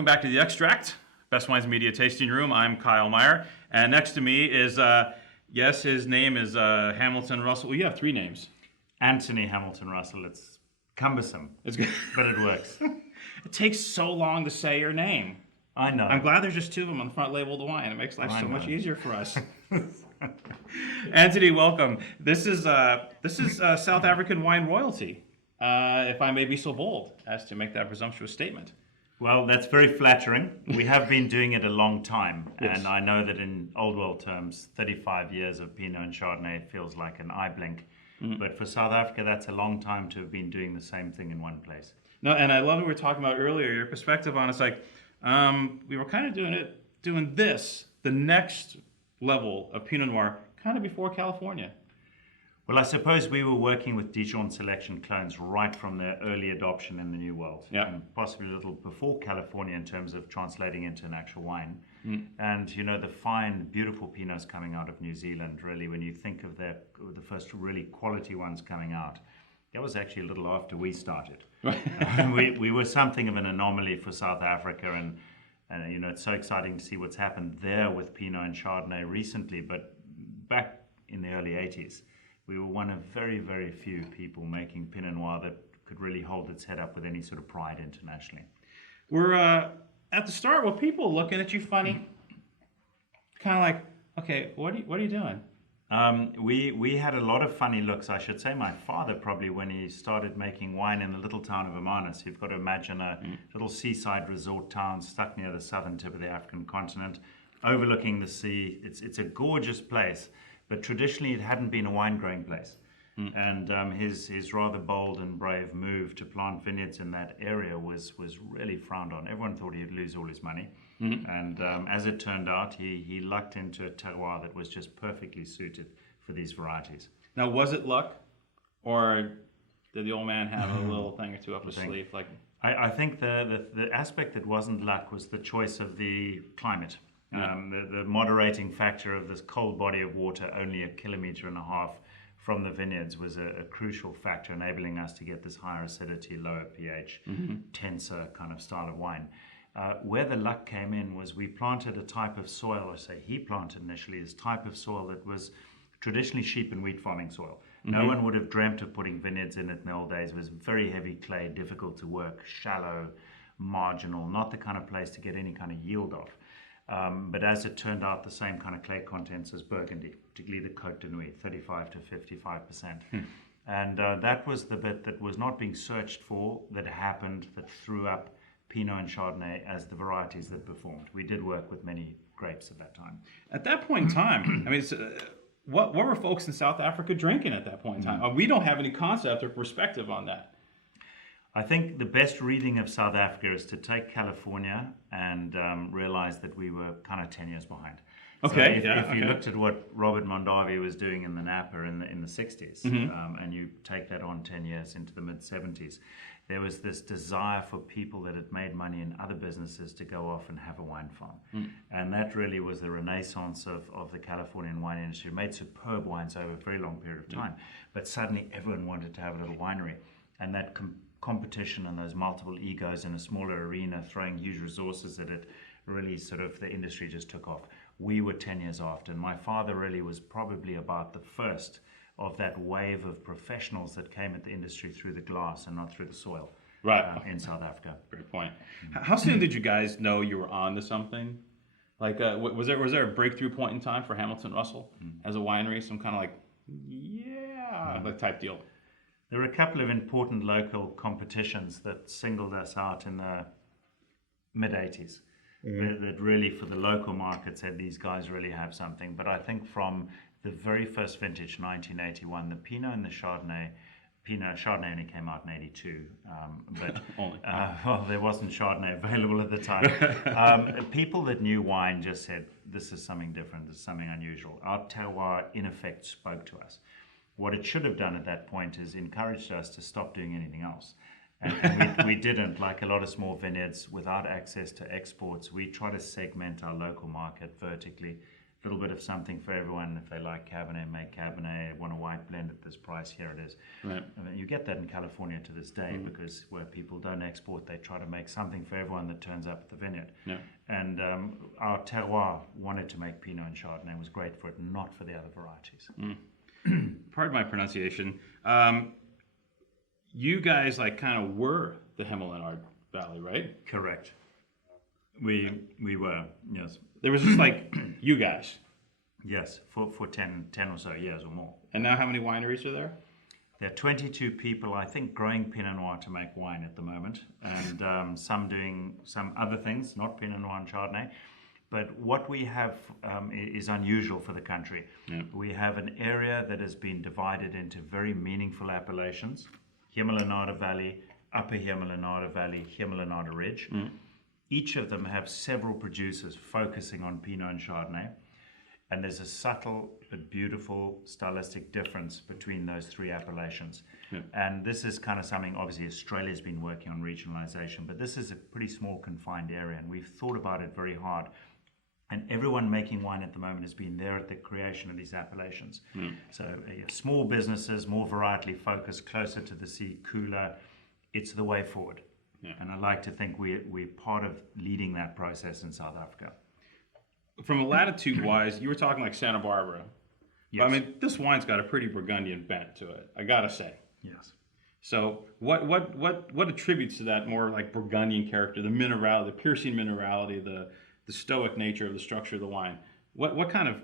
welcome back to The Extract, Best Wines Media Tasting Room. I'm Kyle Meyer, and next to me is, yes, his name is Hamilton Russell. Well, you have three names. Anthony Hamilton Russell. It's cumbersome, It's good. but it works. It takes so long to say your name. I know. I'm glad there's just two of them on the front label of the wine. It makes life I so know. much easier for us. Anthony, welcome. This is South African wine royalty, if I may be so bold as to make that presumptuous statement. Well, that's very flattering. We have been doing it a long time, Yes. and I know that in old world terms, 35 years of Pinot and Chardonnay feels like an eye blink. But for South Africa, that's a long time to have been doing the same thing in one place. No, and I love what we were talking about earlier. Your perspective on it's like we were kind of doing this, the next level of Pinot Noir, kind of before California. Well, I suppose we were working with Dijon Selection clones right from their early adoption in the New World, and possibly a little before California in terms of translating into an actual wine. And you know, the fine, beautiful Pinots coming out of New Zealand, really, when you think of the first really quality ones coming out, that was actually a little after we started. we were something of an anomaly for South Africa, and you know, it's so exciting to see what's happened there with Pinot and Chardonnay recently, but back in the early 80s. We were one of very, very few people making Pinot Noir that could really hold its head up with any sort of pride internationally. We're at the start, were people looking at you funny? Kind of like, okay, what are you doing? We had a lot of funny looks. I should say my father probably, when he started making wine in the little town of Hermanus. You've got to imagine a little seaside resort town stuck near the southern tip of the African continent, overlooking the sea. It's a gorgeous place. But traditionally, it hadn't been a wine-growing place. And his rather bold and brave move to plant vineyards in that area was really frowned on. Everyone thought he'd lose all his money. And as it turned out, he lucked into a terroir that was just perfectly suited for these varieties. Now, was it luck? Or did the old man have a little thing or two up his sleeve? Like, I think the aspect that wasn't luck was the choice of the climate. The moderating factor of this cold body of water only 1.5 kilometers from the vineyards was a crucial factor, enabling us to get this higher acidity, lower pH, tenser kind of style of wine. Where the luck came in was we planted a type of soil, or say he planted initially, this type of soil that was traditionally sheep and wheat farming soil. No one would have dreamt of putting vineyards in it in the old days. It was very heavy clay, difficult to work, shallow, marginal, not the kind of place to get any kind of yield off. But as it turned out, the same kind of clay contents as Burgundy, particularly the Côte de Nuit, 35 to 55%. And that was the bit that was not being searched for, that happened, that threw up Pinot and Chardonnay as the varieties that performed. We did work with many grapes at that time. at that point in time, I mean, what were folks in South Africa drinking at that point in time? We don't have any concept or perspective on that. I think the best reading of South Africa is to take California and realize that we were kind of 10 years behind. Okay. So if you looked at what Robert Mondavi was doing in the Napa in the 60s, and you take that on 10 years into the mid-70s, there was this desire for people that had made money in other businesses to go off and have a wine farm. And that really was the renaissance of the Californian wine industry. It made superb wines over a very long period of time. But suddenly everyone wanted to have a little winery. And that competition and those multiple egos in a smaller arena throwing huge resources at it, really sort of the industry just took off. We were 10 years after, and my father really was probably about the first of that wave of professionals that came at the industry through the glass and not through the soil in South Africa. Great point. How soon did you guys know you were on to something? Like, was there a breakthrough point in time for Hamilton Russell as a winery? Some kind of like, like type deal? There were a couple of important local competitions that singled us out in the mid-80s. That really, for the local market, said these guys really have something. But I think from the very first vintage, 1981, the Pinot and the Chardonnay, Chardonnay only came out in 82, but well, there wasn't Chardonnay available at the time. People that knew wine just said, this is something different, this is something unusual. Our terroir, in effect, spoke to us. What it should have done at that point is encouraged us to stop doing anything else. And we didn't, like a lot of small vineyards, without access to exports. We try to segment our local market vertically little bit of something for everyone. If they like Cabernet, make Cabernet. Want a white blend at this price, here it is. Right. I mean, you get that in California to this day because where people don't export, they try to make something for everyone that turns up at the vineyard. Yeah. And our terroir wanted to make Pinot and Chardonnay. It was great for it, not for the other varieties. Pardon my pronunciation. You guys like kind of were the Hemel-en-aarde Valley, right? Correct. We were, yes. There was just like you guys. Yes, for 10 or so years or more. And now how many wineries are there? There are 22 people, I think, growing Pinot Noir to make wine at the moment, and some doing some other things, not Pinot Noir and Chardonnay. But what we have is unusual for the country. Yeah. We have an area that has been divided into very meaningful appellations: Hemel-en-aarde Valley, Upper Hemel-en-aarde Valley, Hemel-en-aarde Ridge. Each of them have several producers focusing on Pinot and Chardonnay. And there's a subtle but beautiful stylistic difference between those three appellations. Yeah. And this is kind of something, obviously, Australia's been working on regionalization, but this is a pretty small confined area, and we've thought about it very hard. And everyone making wine at the moment has been there at the creation of these appellations. So small businesses, more varietally focused, closer to the sea, cooler, it's the way forward. Yeah. And I like to think we're part of leading that process in South Africa. From a latitude-wise, you were talking like Santa Barbara. Yes. But, I mean, this wine's got a pretty Burgundian bent to it, I gotta say. Yes. So what attributes to that more like Burgundian character, the minerality, the piercing minerality, the stoic nature of the structure of the wine? What kind of,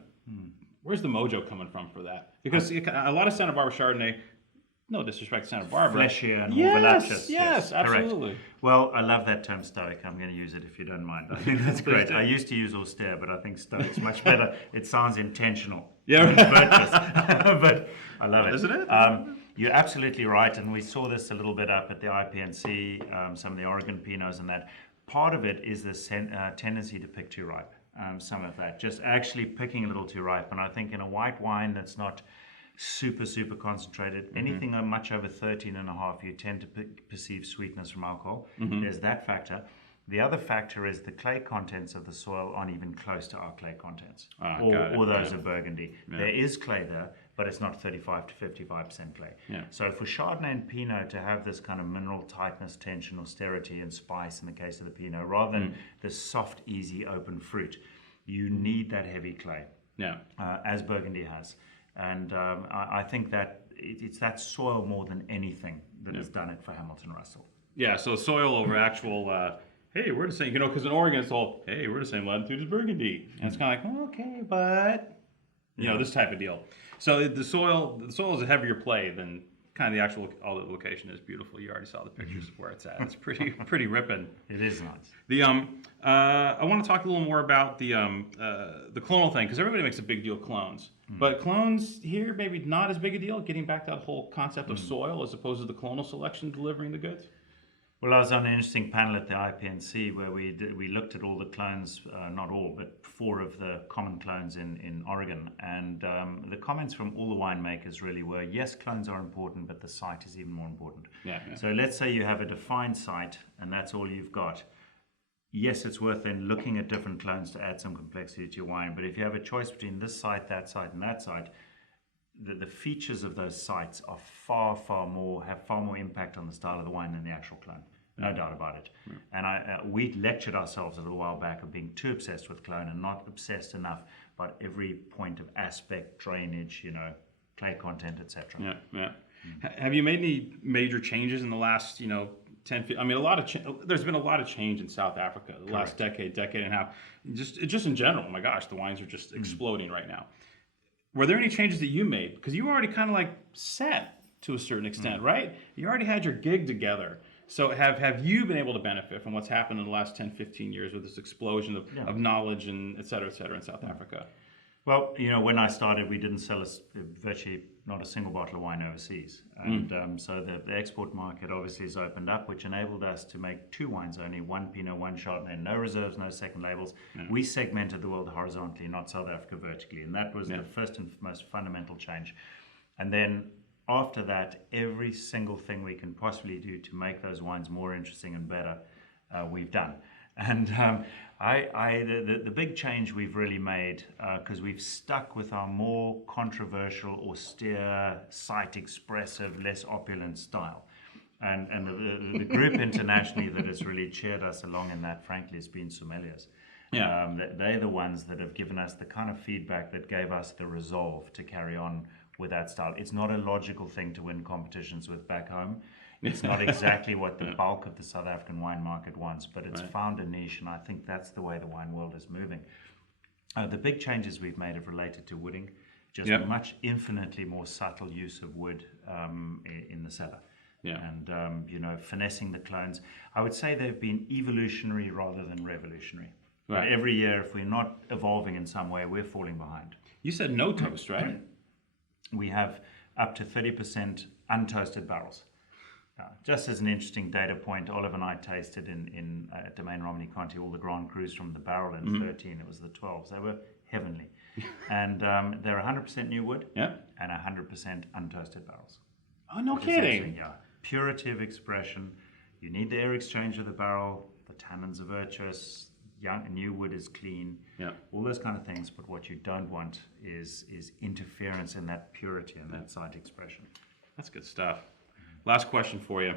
where's the mojo coming from for that? Because a lot of Santa Barbara Chardonnay, no disrespect to Santa Barbara. Fleshier and more voluptuous. Yes, absolutely. Correct. Well, I love that term stoic. I'm going to use it if you don't mind. I think that's great. I used to use austere, but I think stoic's much better. It sounds intentional. Yeah. But I love it. Isn't it? You're absolutely right, and we saw this a little bit up at the IPNC, some of the Oregon Pinots and that. Part of it is this tendency to pick too ripe. Some of that, just actually picking a little too ripe. And I think in a white wine that's not super concentrated, anything much over 13.5, you tend to perceive sweetness from alcohol. There's that factor. The other factor is the clay contents of the soil aren't even close to our clay contents, or those of Burgundy. Yeah. There is clay there, but it's not 35 to 55% clay. Yeah. So for Chardonnay and Pinot to have this kind of mineral tightness, tension, austerity, and spice in the case of the Pinot, rather than the soft, easy, open fruit, you need that heavy clay, as Burgundy has. And I think that it's that soil more than anything that has done it for Hamilton Russell. Yeah, so soil over actual, hey, we're the same, because in Oregon it's all, hey, we're the same latitude as Burgundy. And it's kind of like, okay, but, this type of deal. So the soil is a heavier play than kind of the actual, all the location is beautiful. You already saw the pictures of where it's at. It's pretty ripping. It is nice. The I want to talk a little more about the clonal thing, because everybody makes a big deal of clones. But clones here, maybe not as big a deal, getting back to that whole concept of soil as opposed to the clonal selection delivering the goods? Well, I was on an interesting panel at the IPNC where we looked at all the clones, not all, but 4 of the common clones in Oregon. And the comments from all the winemakers really were, yes, clones are important, but the site is even more important. Yeah. So let's say you have a defined site and that's all you've got. Yes, it's worth then looking at different clones to add some complexity to your wine. But if you have a choice between this site, and that site, the features of those sites are have far more impact on the style of the wine than the actual clone. No doubt about it. Yeah. And we lectured ourselves a little while back of being too obsessed with clone and not obsessed enough about every point of aspect, drainage, clay content, etc. Yeah. Have you made any major changes in the last, 10, I mean, there's been a lot of change in South Africa the last decade and a half. Just in general, oh my gosh, the wines are just exploding right now. Were there any changes that you made? Because you were already kind of like set to a certain extent, right? You already had your gig together. So have you been able to benefit from what's happened in the last 10, 15 years with this explosion of knowledge and et cetera in South Africa? Well, when I started, we didn't sell virtually not a single bottle of wine overseas. And so the export market obviously has opened up, which enabled us to make 2 wines only, 1 Pinot, 1 Chardonnay, no reserves, no second labels. We segmented the world horizontally, not South Africa vertically. And that was the first and most fundamental change. And then after that, every single thing we can possibly do to make those wines more interesting and better, we've done. And the big change we've really made, because we've stuck with our more controversial, austere, site expressive, less opulent style. And the group internationally that has really cheered us along in that, frankly, has been sommeliers. Yeah. They're the ones that have given us the kind of feedback that gave us the resolve to carry on with that style. It's not a logical thing to win competitions with back home. It's not exactly what the bulk of the South African wine market wants, but it's found a niche, and I think that's the way the wine world is moving. The big changes we've made have related to wooding, just much infinitely more subtle use of wood in the cellar. Yeah. And, finessing the clones. I would say they've been evolutionary rather than revolutionary. Right. Every year, if we're not evolving in some way, we're falling behind. You said no toast, right? We have up to 30% untoasted barrels. Just as an interesting data point, Olive and I tasted in Domaine Romney Conti all the Grand Crus from the barrel in 13. It was the 12s. They were heavenly. And they're 100% new wood and 100% untoasted barrels. Oh, no kidding. Yeah. Purity of expression. You need the air exchange of the barrel. The tannins are virtuous. New wood is clean. Yeah. All those kind of things. But what you don't want is interference in that purity and that site expression. That's good stuff. Last question for you.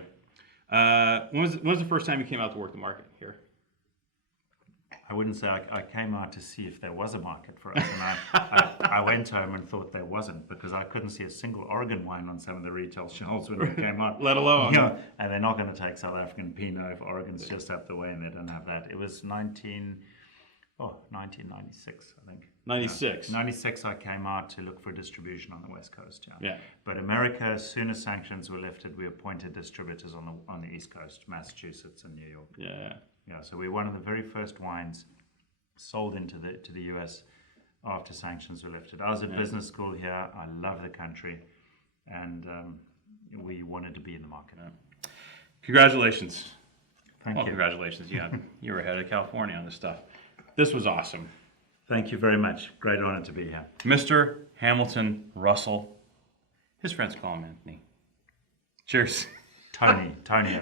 When was the first time you came out to work the market here? I wouldn't say I came out to see if there was a market for us. And I went home and thought there wasn't, because I couldn't see a single Oregon wine on some of the retail shelves when we came out. Let alone. And they're not going to take South African Pinot if Oregon's just up the way and they don't have that. It was 1996, I think. 96. 96 I came out to look for distribution on the West Coast. Yeah. But America, as soon as sanctions were lifted, we appointed distributors on the East Coast, Massachusetts and New York. Yeah. Yeah, so we're one of the very first wines sold into the US after sanctions were lifted. I was at business school here. I love the country, and we wanted to be in the market. Congratulations. Thank you. Congratulations. Yeah, you were ahead of California on this stuff. This was awesome. Thank you very much. Great honor to be here. Mr. Hamilton Russell. His friends call him Anthony. Cheers. Tony. Tony.